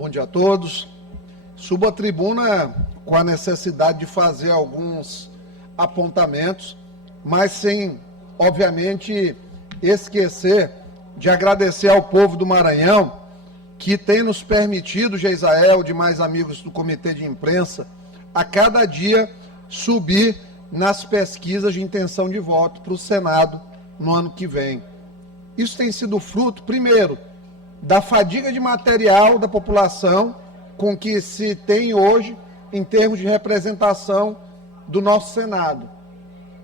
Bom dia a todos. Subo à tribuna com a necessidade de fazer alguns apontamentos, mas sem, obviamente, esquecer de agradecer ao povo do Maranhão, que tem nos permitido, Geisael, demais amigos do Comitê de Imprensa, a cada dia subir nas pesquisas de intenção de voto para o Senado no ano que vem. Isso tem sido fruto, primeiro, da fadiga de material da população com que se tem hoje em termos de representação do nosso Senado.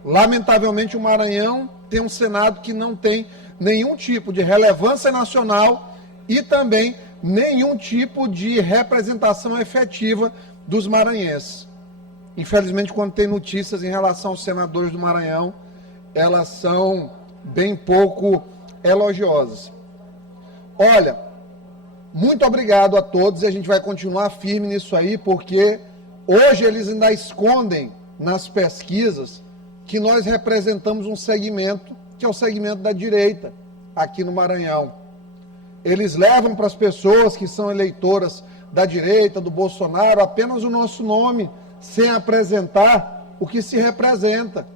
Lamentavelmente, o Maranhão tem um Senado que não tem nenhum tipo de relevância nacional e também nenhum tipo de representação efetiva dos maranhenses. Infelizmente, quando tem notícias em relação aos senadores do Maranhão, elas são bem pouco elogiosas. Olha, muito obrigado a todos e a gente vai continuar firme nisso aí, porque hoje eles ainda escondem nas pesquisas que nós representamos um segmento, que é o segmento da direita, aqui no Maranhão. Eles levam para as pessoas que são eleitoras da direita, do Bolsonaro, apenas o nosso nome, sem apresentar o que se representa.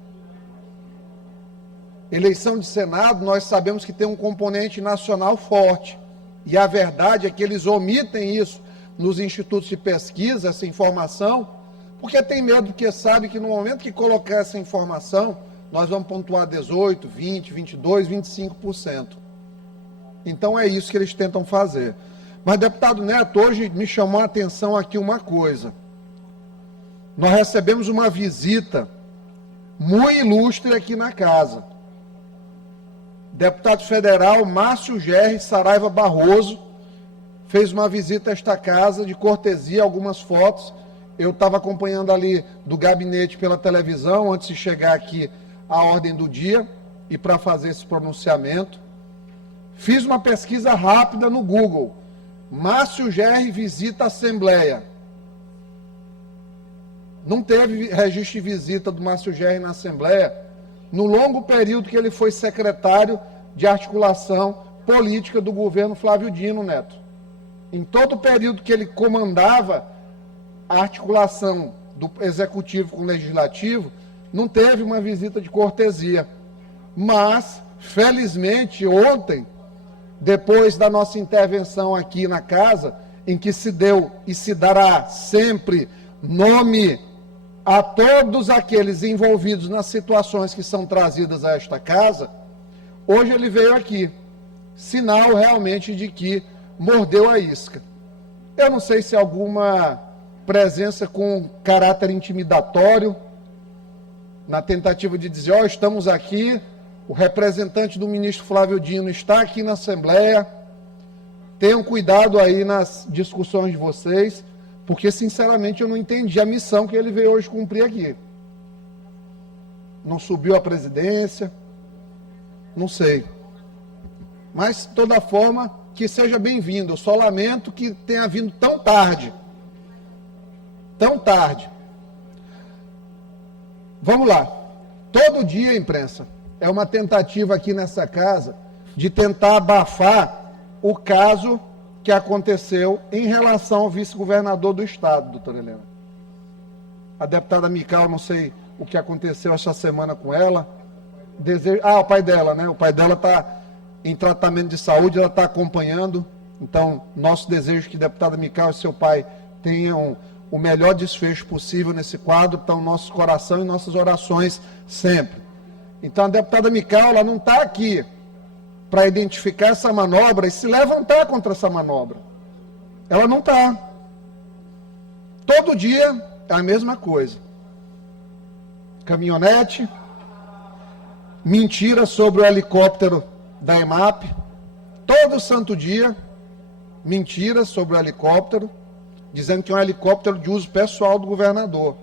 Eleição de Senado, nós sabemos que tem um componente nacional forte. E a verdade é que eles omitem isso nos institutos de pesquisa, essa informação, porque tem medo, porque sabe que no momento que colocar essa informação, nós vamos pontuar 18%, 20%, 22%, 25%. Então é isso que eles tentam fazer. Mas, deputado Neto, hoje me chamou a atenção aqui uma coisa. Nós recebemos uma visita muito ilustre aqui na casa. Deputado federal Márcio Gerri Saraiva Barroso fez uma visita a esta casa de cortesia, algumas fotos. Eu estava acompanhando ali do gabinete pela televisão, antes de chegar aqui à ordem do dia e para fazer esse pronunciamento. Fiz uma pesquisa rápida no Google. Márcio Gerri visita a Assembleia. Não teve registro de visita do Márcio Gerri na Assembleia no longo período que ele foi secretário de articulação política do governo Flávio Dino, Neto. Em todo o período que ele comandava a articulação do executivo com o legislativo, não teve uma visita de cortesia. Mas, felizmente, ontem, depois da nossa intervenção aqui na casa, em que se deu e se dará sempre nome a todos aqueles envolvidos nas situações que são trazidas a esta casa, hoje ele veio aqui, sinal realmente de que mordeu a isca. Eu não sei se alguma presença com caráter intimidatório, na tentativa de dizer, ó, estamos aqui, o representante do ministro Flávio Dino está aqui na Assembleia, tenham cuidado aí nas discussões de vocês, porque, sinceramente, eu não entendi a missão que ele veio hoje cumprir aqui. Não subiu à presidência, não sei. Mas, de toda forma, que seja bem-vindo. Eu só lamento que tenha vindo tão tarde. Tão tarde. Vamos lá. Todo dia, imprensa, é uma tentativa aqui nessa casa de tentar abafar o caso que aconteceu em relação ao vice-governador do estado, doutora Helena. A deputada Mical, não sei o que aconteceu essa semana com ela. O pai dela, né? O pai dela está em tratamento de saúde, ela está acompanhando. Então, nosso desejo é que a deputada Mical e seu pai tenham o melhor desfecho possível nesse quadro. Então, nosso coração e nossas orações sempre. Então, a deputada Mical, ela não está aqui para identificar essa manobra e se levantar contra essa manobra. Ela não está. Todo dia é a mesma coisa. Caminhonete, mentira sobre o helicóptero da EMAP, todo santo dia, mentira sobre o helicóptero, dizendo que é um helicóptero de uso pessoal do governador.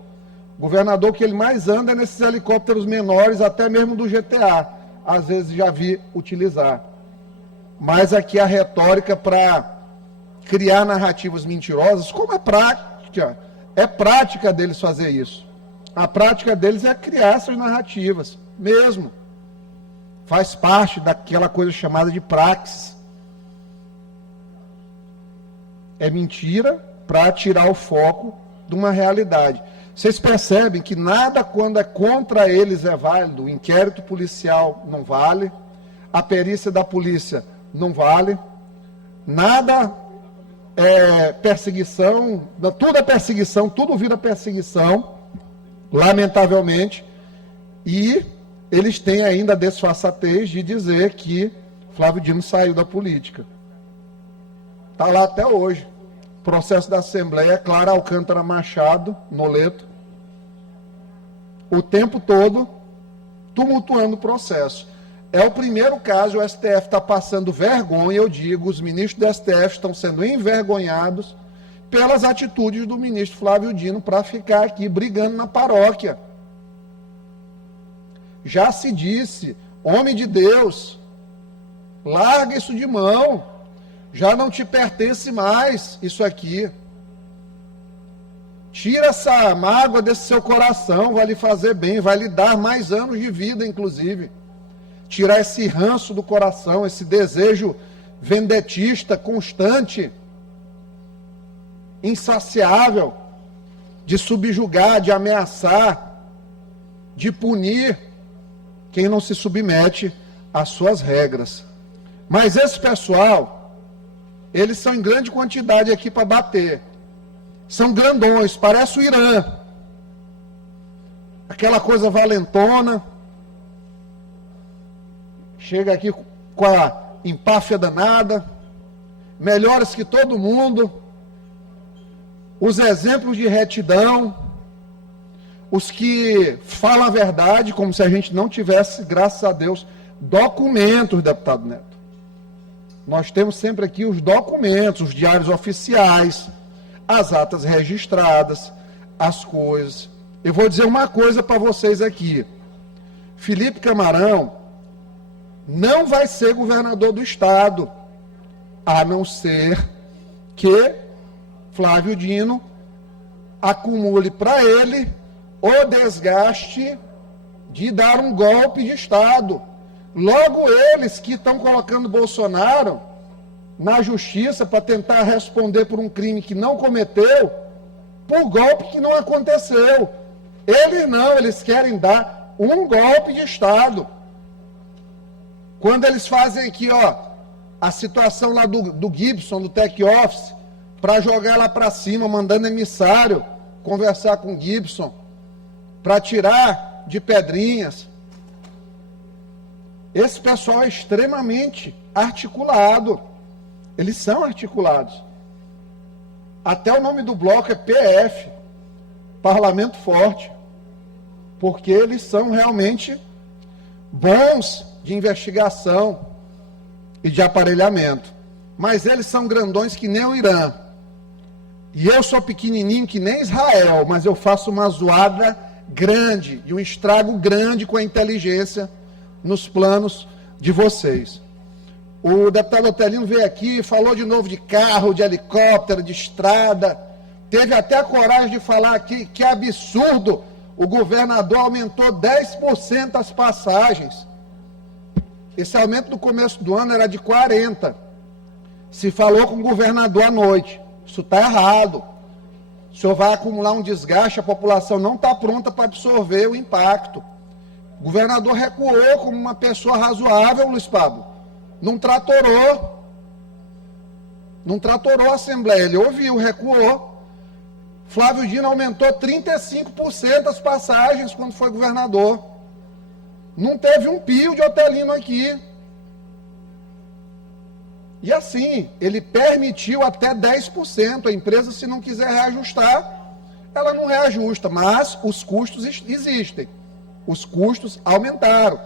O governador que ele mais anda é nesses helicópteros menores, até mesmo do GTA. Às vezes já vi utilizar. Mas aqui a retórica para criar narrativas mentirosas, como é prática deles fazer isso. A prática deles é criar essas narrativas, mesmo. Faz parte daquela coisa chamada de praxis. É mentira para tirar o foco de uma realidade. Vocês percebem que nada quando é contra eles é válido, o inquérito policial não vale, a perícia da polícia não vale, nada é perseguição, tudo é perseguição, tudo vira perseguição, lamentavelmente, e eles têm ainda a desfaçatez de dizer que Flávio Dino saiu da política. Está lá até hoje. Processo da Assembleia, Clara Alcântara Machado, Noleto, o tempo todo tumultuando o processo. É o primeiro caso, o STF está passando vergonha, eu digo, os ministros do STF estão sendo envergonhados pelas atitudes do ministro Flávio Dino para ficar aqui brigando na paróquia. Já se disse, homem de Deus, larga isso de mão, já não te pertence mais isso aqui. Tira essa mágoa desse seu coração, vai lhe fazer bem, vai lhe dar mais anos de vida, inclusive. Tirar esse ranço do coração, esse desejo vendetista, constante, insaciável, de subjugar, de ameaçar, de punir quem não se submete às suas regras. Mas esse pessoal, eles são em grande quantidade aqui para bater. São grandões, parece o Irã. Aquela coisa valentona. Chega aqui com a empáfia danada. Melhores que todo mundo. Os exemplos de retidão. Os que falam a verdade, como se a gente não tivesse, graças a Deus, documentos, deputado Neto. Nós temos sempre aqui os documentos, os diários oficiais, as atas registradas, as coisas. Eu vou dizer uma coisa para vocês aqui. Felipe Camarão não vai ser governador do estado, a não ser que Flávio Dino acumule para ele o desgaste de dar um golpe de estado. Logo eles que estão colocando Bolsonaro na justiça para tentar responder por um crime que não cometeu, por golpe que não aconteceu. Eles não, eles querem dar um golpe de estado. Quando eles fazem aqui, ó, a situação lá do Gibson, do Tech Office, para jogar lá para cima, mandando emissário conversar com o Gibson, para tirar de Pedrinhas. Esse pessoal é extremamente articulado. Eles são articulados. Até o nome do bloco é PF, Parlamento Forte, porque eles são realmente bons de investigação e de aparelhamento. Mas eles são grandões que nem o Irã. E eu sou pequenininho que nem Israel, mas eu faço uma zoada grande e um estrago grande com a inteligência nos planos de vocês. O deputado Otelino veio aqui e falou de novo de carro, de helicóptero, de estrada. Teve até a coragem de falar aqui que é absurdo. O governador aumentou 10% as passagens. Esse aumento no começo do ano era de 40%. Se falou com o governador à noite. Isso está errado. O senhor vai acumular um desgaste, a população não está pronta para absorver o impacto. O governador recuou como uma pessoa razoável, Luiz Pablo. Não tratorou a Assembleia, ele ouviu, recuou. Flávio Dino aumentou 35% as passagens quando foi governador. Não teve um pio de Otelino aqui. E assim, ele permitiu até 10%. A empresa, se não quiser reajustar, ela não reajusta, mas os custos existem. Os custos aumentaram.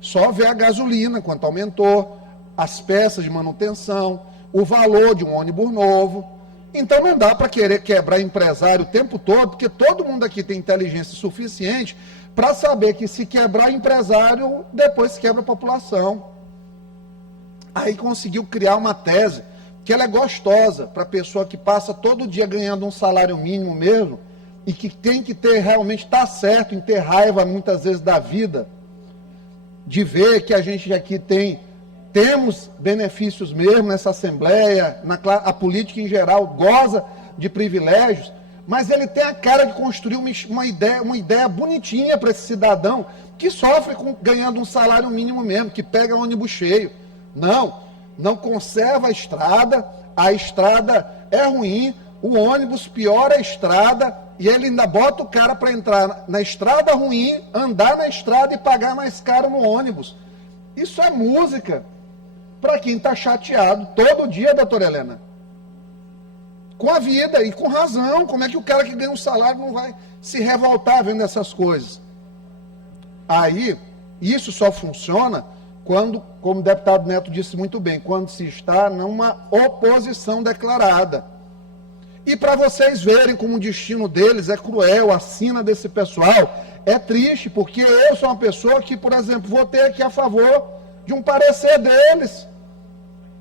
Só ver a gasolina, quanto aumentou, as peças de manutenção, o valor de um ônibus novo. Então não dá para querer quebrar empresário o tempo todo, porque todo mundo aqui tem inteligência suficiente para saber que se quebrar empresário, depois se quebra a população. Aí conseguiu criar uma tese que ela é gostosa para a pessoa que passa todo dia ganhando um salário mínimo mesmo e que tem que ter realmente, está certo em ter raiva muitas vezes da vida, de ver que a gente aqui tem temos benefícios mesmo nessa Assembleia, a política em geral goza de privilégios, mas ele tem a cara de construir uma ideia bonitinha para esse cidadão que sofre ganhando um salário mínimo mesmo, que pega ônibus cheio. Não conserva a estrada é ruim, o ônibus piora a estrada, e ele ainda bota o cara para entrar na estrada ruim, andar na estrada e pagar mais caro no ônibus. Isso é música para quem está chateado todo dia, doutora Helena, com a vida, e com razão. Como é que o cara que ganha um salário não vai se revoltar vendo essas coisas? Aí, isso só funciona quando, como o deputado Neto disse muito bem, quando se está numa oposição declarada. E para vocês verem como o destino deles é cruel, a sina desse pessoal é triste, porque eu sou uma pessoa que, por exemplo, votei aqui a favor de um parecer deles,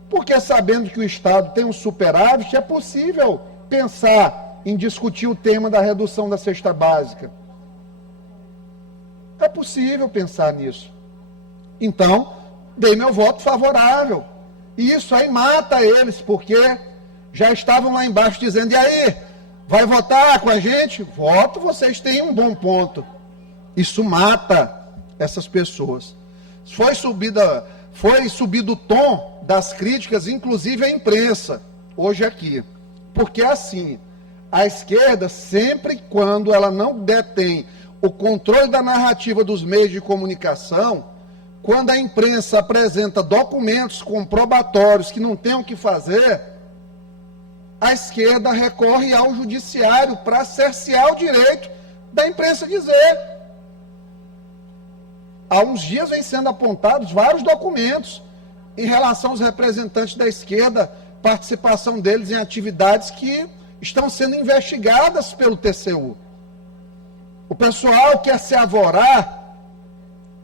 porque sabendo que o Estado tem um superávit, é possível pensar em discutir o tema da redução da cesta básica. É possível pensar nisso. Então, dei meu voto favorável. E isso aí mata eles, porque já estavam lá embaixo dizendo: e aí, vai votar com a gente? Voto, vocês têm um bom ponto. Isso mata essas pessoas. Foi subido o tom das críticas, inclusive à imprensa, hoje aqui. Porque assim, a esquerda, sempre quando ela não detém o controle da narrativa dos meios de comunicação, quando a imprensa apresenta documentos comprobatórios que não tem o que fazer, a esquerda recorre ao judiciário para cercear o direito da imprensa dizer. Há uns dias vem sendo apontados vários documentos em relação aos representantes da esquerda, participação deles em atividades que estão sendo investigadas pelo TCU. O pessoal quer se arvorar,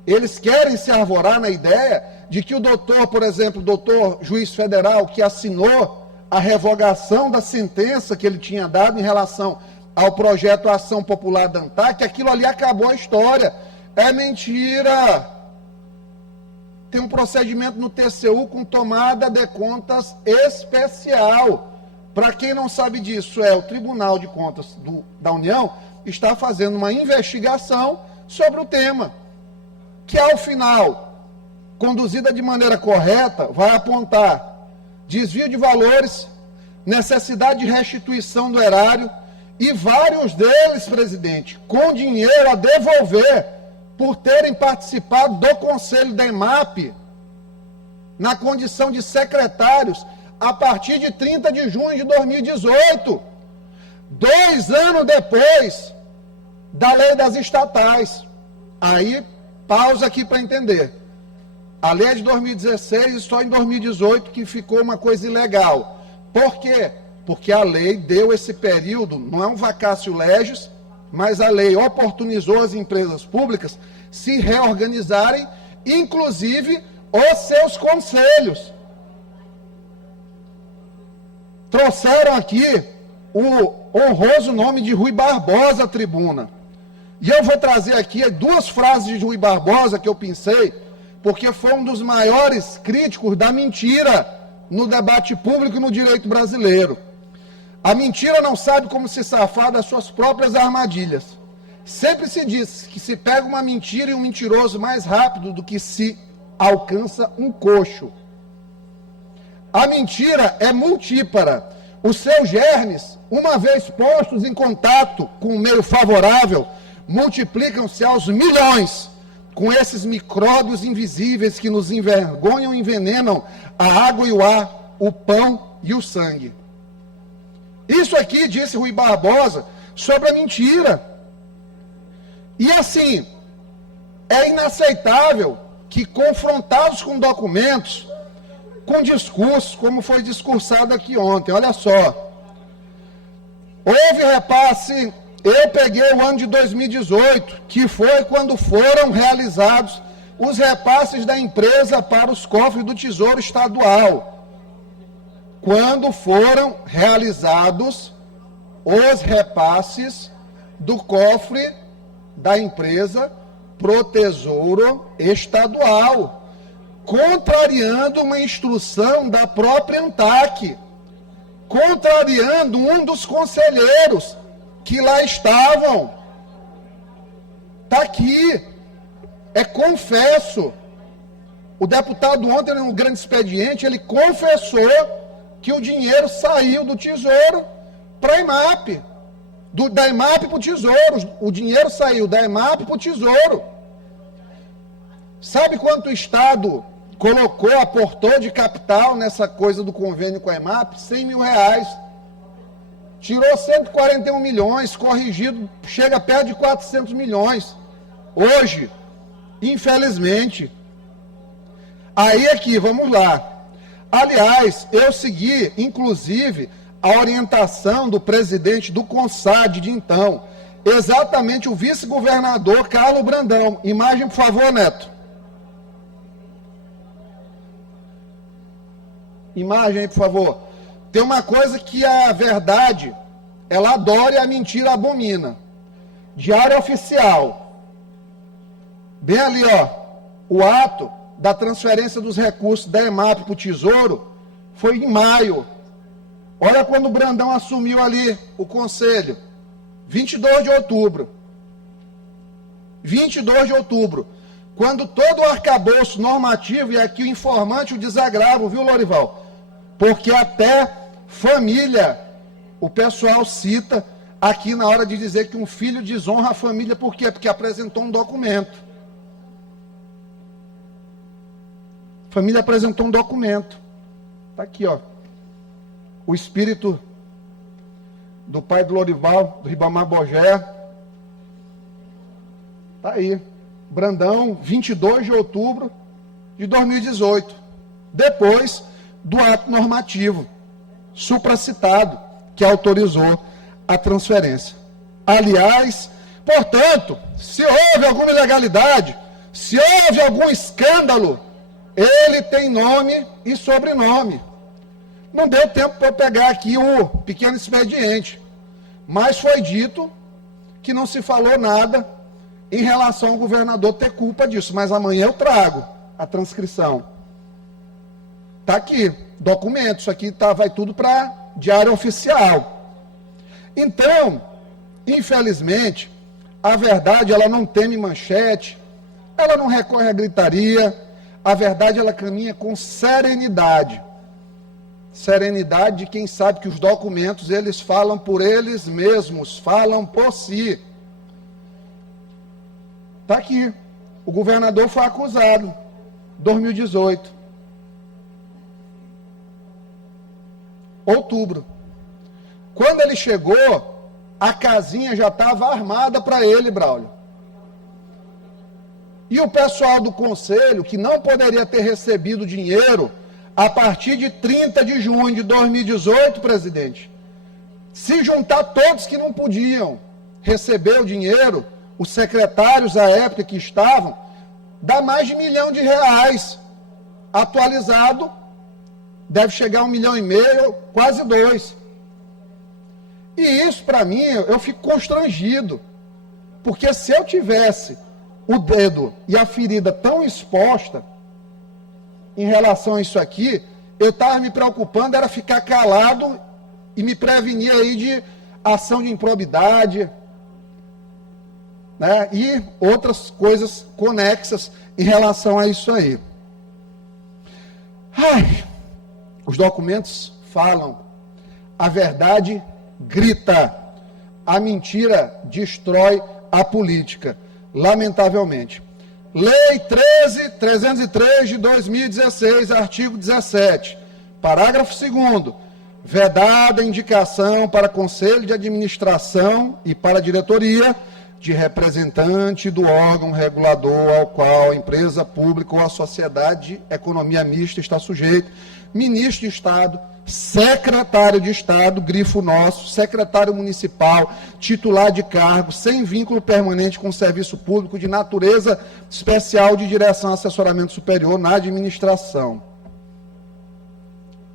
eles querem se arvorar na ideia de que o doutor, por exemplo, o doutor juiz federal que assinou a revogação da sentença que ele tinha dado em relação ao projeto Ação Popular da ANTAC, aquilo ali acabou a história. É mentira. Tem um procedimento no TCU com tomada de contas especial. Para quem não sabe disso, o Tribunal de Contas da União está fazendo uma investigação sobre o tema, que ao final, conduzida de maneira correta, vai apontar desvio de valores, necessidade de restituição do erário e vários deles, presidente, com dinheiro a devolver por terem participado do Conselho da EMAP na condição de secretários a partir de 30 de junho de 2018, 2 anos depois da lei das estatais. Aí, pausa aqui para entender. A lei é de 2016 e só em 2018 que ficou uma coisa ilegal. Por quê? Porque a lei deu esse período, não é um vacácio legis, mas a lei oportunizou as empresas públicas se reorganizarem, inclusive os seus conselhos. Trouxeram aqui o honroso nome de Rui Barbosa à tribuna. E eu vou trazer aqui 2 frases de Rui Barbosa que eu pensei, porque foi um dos maiores críticos da mentira no debate público e no direito brasileiro. A mentira não sabe como se safar das suas próprias armadilhas. Sempre se diz que se pega uma mentira e um mentiroso mais rápido do que se alcança um coxo. A mentira é multípara. Os seus germes, uma vez postos em contato com o meio favorável, multiplicam-se aos milhões, com esses micróbios invisíveis que nos envergonham e envenenam a água e o ar, o pão e o sangue. Isso aqui, disse Rui Barbosa, sobre a mentira. E assim, é inaceitável que, confrontados com documentos, com discursos, como foi discursado aqui ontem, olha só, houve repasse, eu peguei o ano de 2018, que foi quando foram realizados os repasses da empresa para os cofres do Tesouro Estadual. Quando foram realizados os repasses do cofre da empresa pro Tesouro Estadual. contrariando uma instrução da própria ANTAC, contrariando um dos conselheiros que lá estavam. Está aqui, é confesso. O deputado ontem, no grande expediente, ele confessou que o dinheiro saiu do Tesouro para a EMAP, da EMAP para o Tesouro. O dinheiro saiu da EMAP para o Tesouro. Sabe quanto o Estado colocou, aportou de capital nessa coisa do convênio com a EMAP? 100 mil reais. Tirou 141 milhões, corrigido, chega perto de 400 milhões. Hoje, infelizmente. Aí aqui, vamos lá. Aliás, eu segui, inclusive, a orientação do presidente do CONSAD de então, exatamente o vice-governador Carlos Brandão. Imagem, por favor, Neto. Imagem aí, por favor. Tem uma coisa que a verdade, ela adora e a mentira abomina. Diário Oficial. Bem ali, ó, o ato da transferência dos recursos da EMAP para o Tesouro foi em maio. Olha quando o Brandão assumiu ali o conselho. 22 de outubro. 22 de outubro. Quando todo o arcabouço normativo, e aqui o informante o desagravo, viu, Lorival? Porque até família, o pessoal cita aqui na hora de dizer que um filho desonra a família. Por quê? Porque apresentou um documento. A família apresentou um documento. Está aqui, ó. O espírito do pai do Lorival, do Ribamar Bogé. Está aí. Brandão, 22 de outubro de 2018. Depois do ato normativo supracitado que autorizou a transferência. Aliás, portanto, se houve alguma ilegalidade, se houve algum escândalo, ele tem nome e sobrenome. Não deu tempo para eu pegar aqui o pequeno expediente, mas foi dito que não se falou nada em relação ao governador ter culpa disso, mas amanhã eu trago a transcrição. Está aqui, documento, isso aqui vai tudo para Diário Oficial. Então, infelizmente, a verdade ela não teme manchete, ela não recorre à gritaria, a verdade ela caminha com serenidade. Serenidade de quem sabe que os documentos eles falam por eles mesmos, falam por si. Está aqui. O governador foi acusado. 2018. Outubro. Quando ele chegou, a casinha já estava armada para ele, Braulio. E o pessoal do conselho, que não poderia ter recebido dinheiro a partir de 30 de junho de 2018, presidente, se juntar todos que não podiam receber o dinheiro, os secretários à época que estavam, dá mais de R$ 1 milhão. Atualizado, deve chegar a 1,5 milhão, quase 2. E isso, para mim, eu fico constrangido. Porque se eu tivesse o dedo e a ferida tão exposta em relação a isso aqui, eu estava me preocupando, era ficar calado e me prevenir aí de ação de improbidade, né? E outras coisas conexas em relação a isso aí. Os documentos falam, a verdade grita, a mentira destrói a política, lamentavelmente. Lei 13.303 de 2016, artigo 17, parágrafo 2º, vedada a indicação para conselho de administração e para a diretoria de representante do órgão regulador ao qual a empresa pública ou a sociedade de economia mista está sujeita, ministro de Estado, secretário de Estado, grifo nosso, secretário municipal, titular de cargo, sem vínculo permanente com o serviço público de natureza especial de direção e assessoramento superior na administração.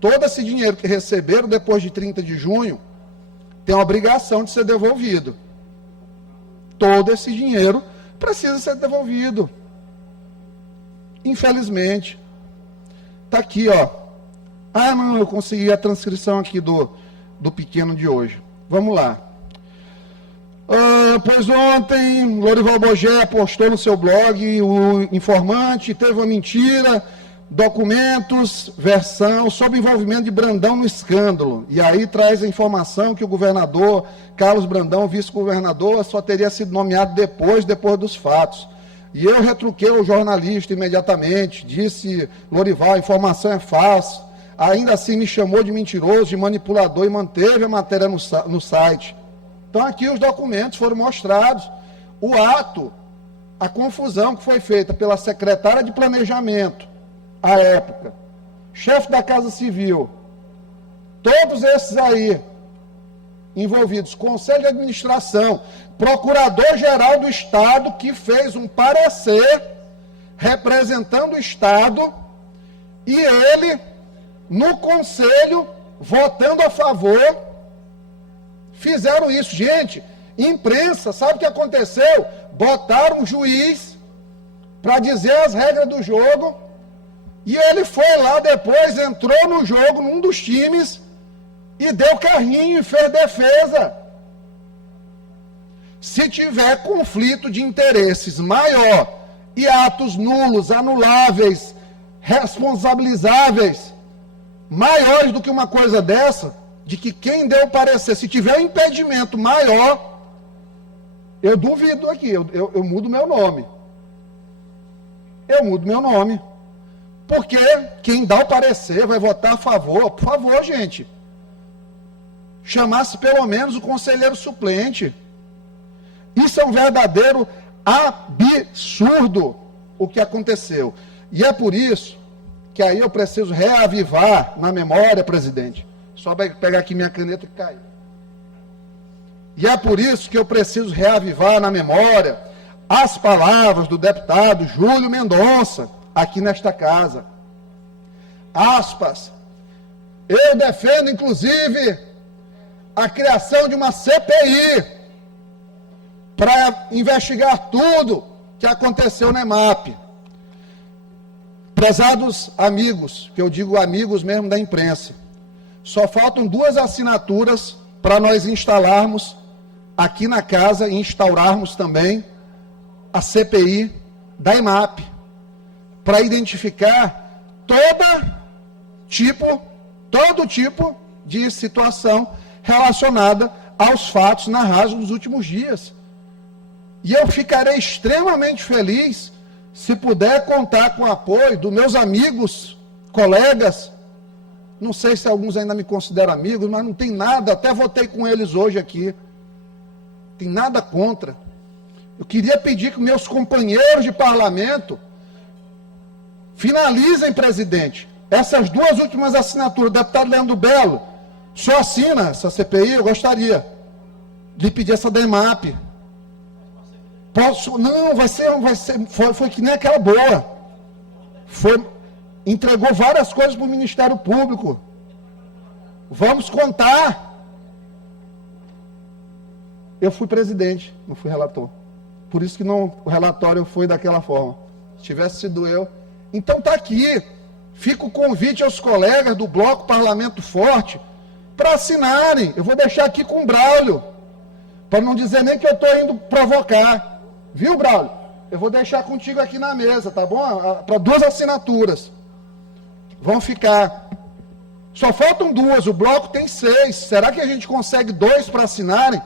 Todo esse dinheiro que receberam depois de 30 de junho tem a obrigação de ser devolvido. Todo esse dinheiro precisa ser devolvido. Infelizmente. Está aqui, ó. Ah, não, eu consegui a transcrição aqui do pequeno de hoje. Vamos lá. Pois ontem, Lorival Bogé postou no seu blog, o informante teve uma mentira, documentos, versão, sobre envolvimento de Brandão no escândalo. E aí traz a informação que o governador Carlos Brandão, vice-governador, só teria sido nomeado depois dos fatos. E eu retruquei o jornalista imediatamente, disse, Lorival, a informação é falsa. Ainda assim me chamou de mentiroso, de manipulador e manteve a matéria no site. Então aqui os documentos foram mostrados, o ato, a confusão que foi feita pela secretária de Planejamento, à época, chefe da Casa Civil, todos esses aí envolvidos, Conselho de Administração, Procurador-Geral do Estado, que fez um parecer representando o Estado, e ele, no Conselho, votando a favor, fizeram isso. Gente, imprensa, sabe o que aconteceu? Botaram um juiz para dizer as regras do jogo, e ele foi lá depois, entrou no jogo, num dos times, e deu carrinho e fez defesa. Se tiver conflito de interesses maior e atos nulos, anuláveis, responsabilizáveis, maiores do que uma coisa dessa, de que quem deu o parecer, se tiver um impedimento maior, eu duvido aqui, eu mudo meu nome. Eu mudo meu nome. Porque quem dá o parecer vai votar a favor. Por favor, gente. Chamasse pelo menos o conselheiro suplente. Isso é um verdadeiro absurdo o que aconteceu. E é por isso que aí eu preciso reavivar na memória, presidente. Só pegar aqui minha caneta que caiu. E é por isso que eu preciso reavivar na memória as palavras do deputado Júlio Mendonça, aqui nesta casa. Aspas. Eu defendo, inclusive, a criação de uma CPI para investigar tudo que aconteceu na EMAP. Prezados amigos, que eu digo amigos mesmo da imprensa, só faltam 2 assinaturas para nós instalarmos aqui na casa e instaurarmos também a CPI da EMAP, para identificar todo tipo de situação relacionada aos fatos narrados nos últimos dias. E eu ficarei extremamente feliz se puder contar com o apoio dos meus amigos, colegas. Não sei se alguns ainda me consideram amigos, mas não tem nada, até votei com eles hoje aqui. Tem nada contra. Eu queria pedir que meus companheiros de parlamento finalizem, presidente, essas 2 últimas assinaturas. O deputado Leandro Belo, só assina essa CPI, eu gostaria de pedir essa da EMAP. Posso? Não, vai ser, foi que nem aquela boa. Entregou várias coisas para o Ministério Público. Vamos contar. Eu fui presidente, não fui relator. Por isso que o relatório foi daquela forma. Se tivesse sido eu. Então está aqui. Fica o convite aos colegas do Bloco Parlamento Forte para assinarem. Eu vou deixar aqui com o Braulio, para não dizer nem que eu estou indo provocar. Viu, Braulio? Eu vou deixar contigo aqui na mesa, tá bom? Para 2 assinaturas. Vão ficar. Só faltam 2, o bloco tem 6. Será que a gente consegue 2 para assinarem?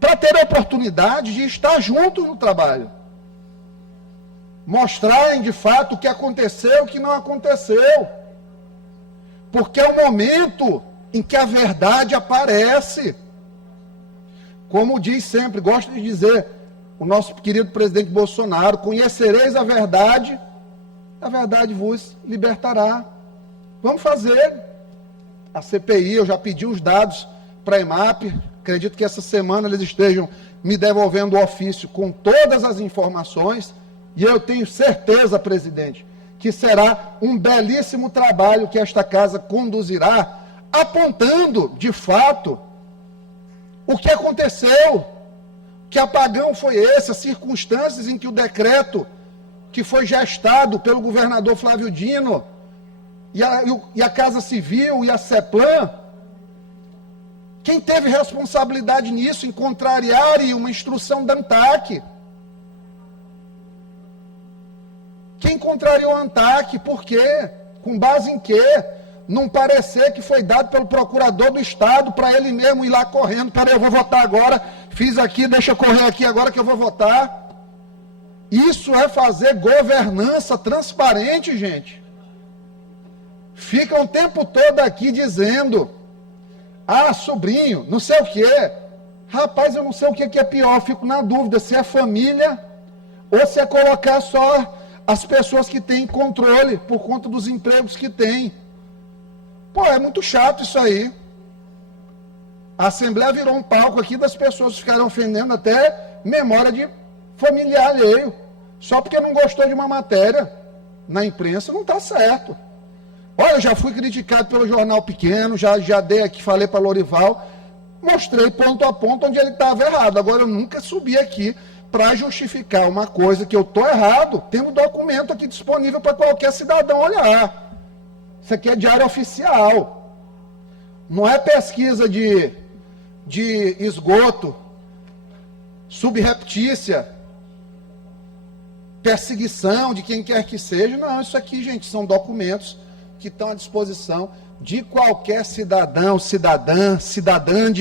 Para ter a oportunidade de estar juntos no trabalho. Mostrarem de fato o que aconteceu e o que não aconteceu. Porque é o momento em que a verdade aparece. Como diz sempre, gosto de dizer, o nosso querido presidente Bolsonaro, conhecereis a verdade vos libertará. Vamos fazer a CPI, eu já pedi os dados para a EMAP, acredito que essa semana eles estejam me devolvendo o ofício com todas as informações, e eu tenho certeza, presidente, que será um belíssimo trabalho que esta casa conduzirá, apontando, de fato, o que aconteceu, que apagão foi esse, as circunstâncias em que o decreto que foi gestado pelo governador Flávio Dino e a Casa Civil e a CEPLAN, quem teve responsabilidade nisso, em contrariar uma instrução da ANTAC? Quem contrariou a ANTAC? Por quê? Com base em quê? Num parecer que foi dado pelo procurador do Estado para ele mesmo ir lá correndo. Peraí, eu vou votar agora. Fiz aqui, deixa eu correr aqui agora que eu vou votar. Isso é fazer governança transparente, gente. Fica o tempo todo aqui dizendo, sobrinho, não sei o quê. Rapaz, eu não sei o que é pior, fico na dúvida se é família ou se é colocar só as pessoas que têm controle por conta dos empregos que têm. Pô, é muito chato isso aí. A Assembleia virou um palco aqui das pessoas ficaram ofendendo até memória de familiar alheio. Só porque não gostou de uma matéria na imprensa, não está certo. Olha, eu já fui criticado pelo Jornal Pequeno, já dei aqui, falei para Lorival, mostrei ponto a ponto onde ele estava errado. Agora, eu nunca subi aqui para justificar uma coisa que eu estou errado, tendo documento aqui disponível para qualquer cidadão olhar. Isso aqui é diário oficial. Não é pesquisa de esgoto, subreptícia, perseguição de quem quer que seja. Não, isso aqui, gente, são documentos que estão à disposição de qualquer cidadão, cidadã, cidadã,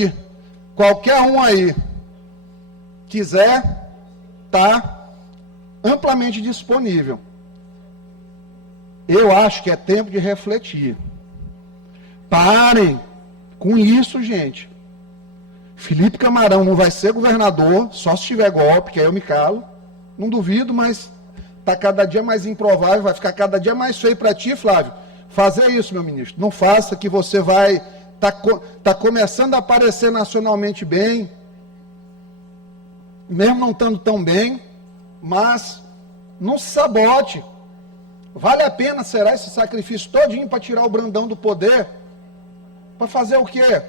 qualquer um aí quiser, está amplamente disponível. Eu acho que é tempo de refletir. Parem com isso, gente. Felipe Camarão não vai ser governador, só se tiver golpe, que aí eu me calo. Não duvido, mas está cada dia mais improvável, vai ficar cada dia mais feio para ti, Flávio. Fazer isso, meu ministro. Não faça, que você vai... Tá começando a aparecer nacionalmente bem, mesmo não estando tão bem, mas não se sabote. Vale a pena, será, esse sacrifício todinho para tirar o Brandão do poder? Para fazer o quê?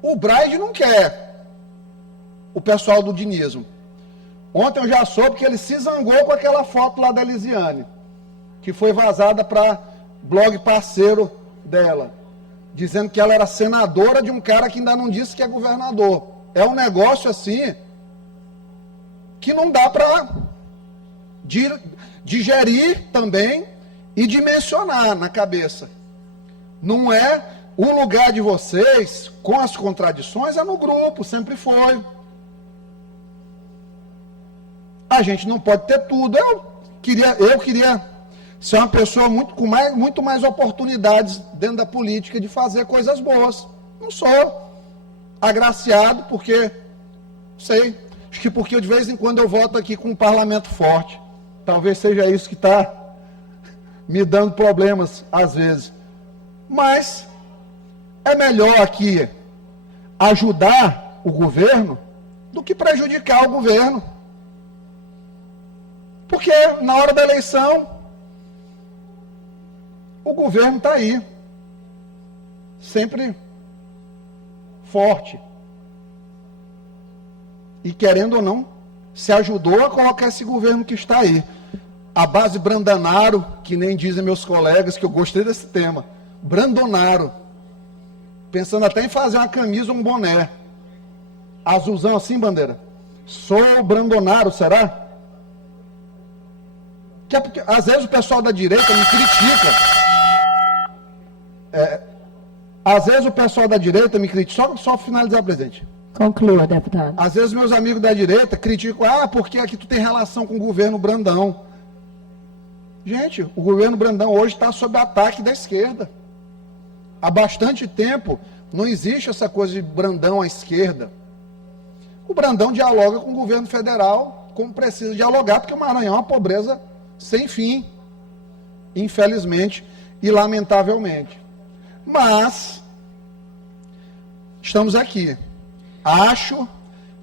O Braide não quer. O pessoal do dinismo. Ontem eu já soube que ele se zangou com aquela foto lá da Elisiane, que foi vazada para blog parceiro dela, dizendo que ela era senadora de um cara que ainda não disse que é governador. É um negócio assim que não dá para digerir também e dimensionar na cabeça. Não é o lugar de vocês, com as contradições, é no grupo, sempre foi. A gente não pode ter tudo. Eu queria ser uma pessoa com muito mais oportunidades dentro da política de fazer coisas boas. Não sou agraciado porque, sei, acho que porque de vez em quando eu voto aqui com um parlamento forte. Talvez seja isso que está me dando problemas às vezes. Mas é melhor aqui ajudar o governo do que prejudicar o governo. Porque na hora da eleição, o governo está aí, sempre forte. E querendo ou não, se ajudou a colocar esse governo que está aí. A base Brandonaro, que nem dizem meus colegas, que eu gostei desse tema. Brandonaro. Pensando até em fazer uma camisa ou um boné. Azulzão assim, bandeira. Sou o Brandonaro, será? Que é porque, às vezes o pessoal da direita me critica. Às vezes o pessoal da direita me critica. Só finalizar, presidente. Conclua, deputado. Às vezes meus amigos da direita criticam, porque aqui tu tem relação com o governo Brandão. Gente, o governo Brandão hoje está sob ataque da esquerda. Há bastante tempo não existe essa coisa de Brandão à esquerda. O Brandão dialoga com o governo federal como precisa dialogar, porque o Maranhão é uma pobreza sem fim, infelizmente e lamentavelmente. Mas estamos aqui. Acho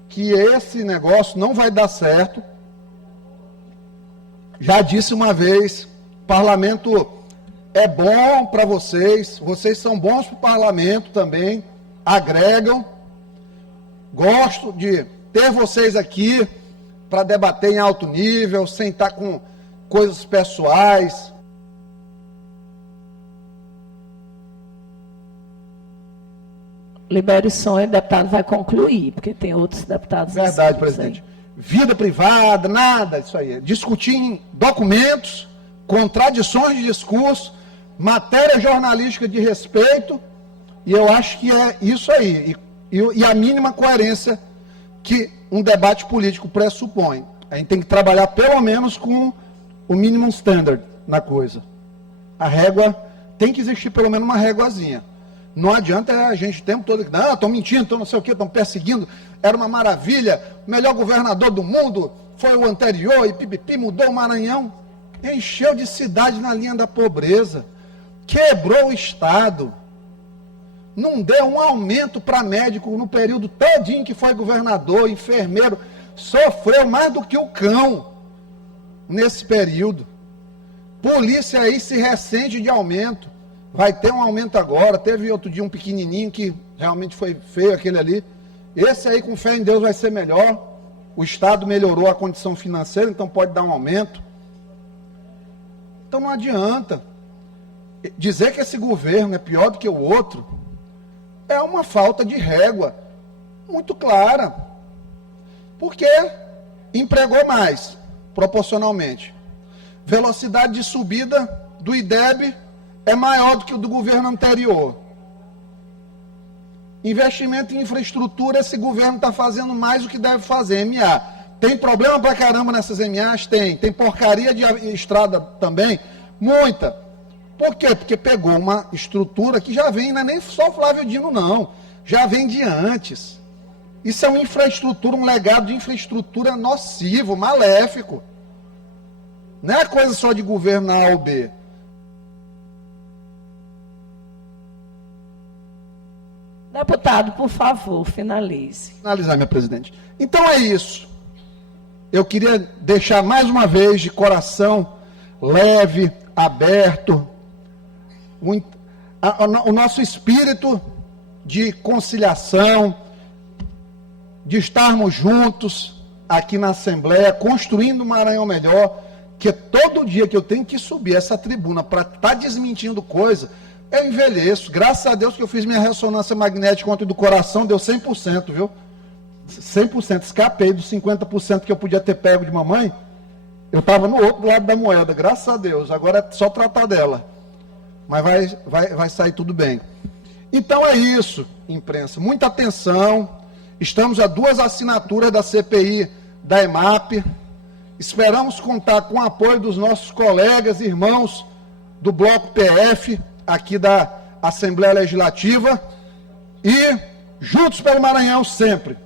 que esse negócio não vai dar certo. Já disse uma vez, parlamento é bom para vocês são bons para o parlamento também, agregam. Gosto de ter vocês aqui para debater em alto nível, sem estar com coisas pessoais. libere o sonho, o deputado vai concluir, porque tem outros deputados. Verdade, presidente. Vida privada, nada, isso aí. Discutir em documentos, contradições de discurso, matéria jornalística de respeito, e eu acho que é isso aí. E a mínima coerência que um debate político pressupõe. A gente tem que trabalhar pelo menos com o minimum standard na coisa. A régua, tem que existir pelo menos uma réguazinha. Não adianta a gente o tempo todo, não, estão mentindo, estão não sei o quê, estão perseguindo, era uma maravilha, o melhor governador do mundo foi o anterior, e pipipi, mudou o Maranhão, encheu de cidade na linha da pobreza, quebrou o Estado, não deu um aumento para médico no período todinho que foi governador, enfermeiro, sofreu mais do que o cão nesse período. Polícia aí se ressente de aumento. Vai ter um aumento agora. Teve outro dia um pequenininho que realmente foi feio, aquele ali. Esse aí, com fé em Deus, vai ser melhor. O Estado melhorou a condição financeira, então pode dar um aumento. Então não adianta. Dizer que esse governo é pior do que o outro é uma falta de régua muito clara. Porque empregou mais, proporcionalmente. Velocidade de subida do IDEB é maior do que o do governo anterior. Investimento em infraestrutura, esse governo está fazendo mais do que deve fazer, MA. Tem problema pra caramba nessas MAs? Tem. Tem porcaria de estrada também? Muita. Por quê? Porque pegou uma estrutura que já vem, não é nem só o Flávio Dino, não. Já vem de antes. Isso é uma infraestrutura, um legado de infraestrutura nocivo, maléfico. Não é coisa só de governo A ou B. Deputado, por favor, finalize. Finalizar, minha presidente. Então é isso. Eu queria deixar mais uma vez de coração leve, aberto, o nosso espírito de conciliação, de estarmos juntos aqui na Assembleia, construindo um Maranhão melhor, que todo dia que eu tenho que subir essa tribuna para estar desmentindo coisa, eu envelheço. Graças a Deus que eu fiz minha ressonância magnética ontem do coração, deu 100%, viu? 100%. Escapei dos 50% que eu podia ter pego de mamãe. Eu estava no outro lado da moeda, graças a Deus. Agora é só tratar dela. Mas vai sair tudo bem. Então é isso, imprensa. Muita atenção. Estamos a 2 assinaturas da CPI da EMAP. Esperamos contar com o apoio dos nossos colegas, irmãos do Bloco PF, aqui da Assembleia Legislativa. E juntos pelo Maranhão sempre.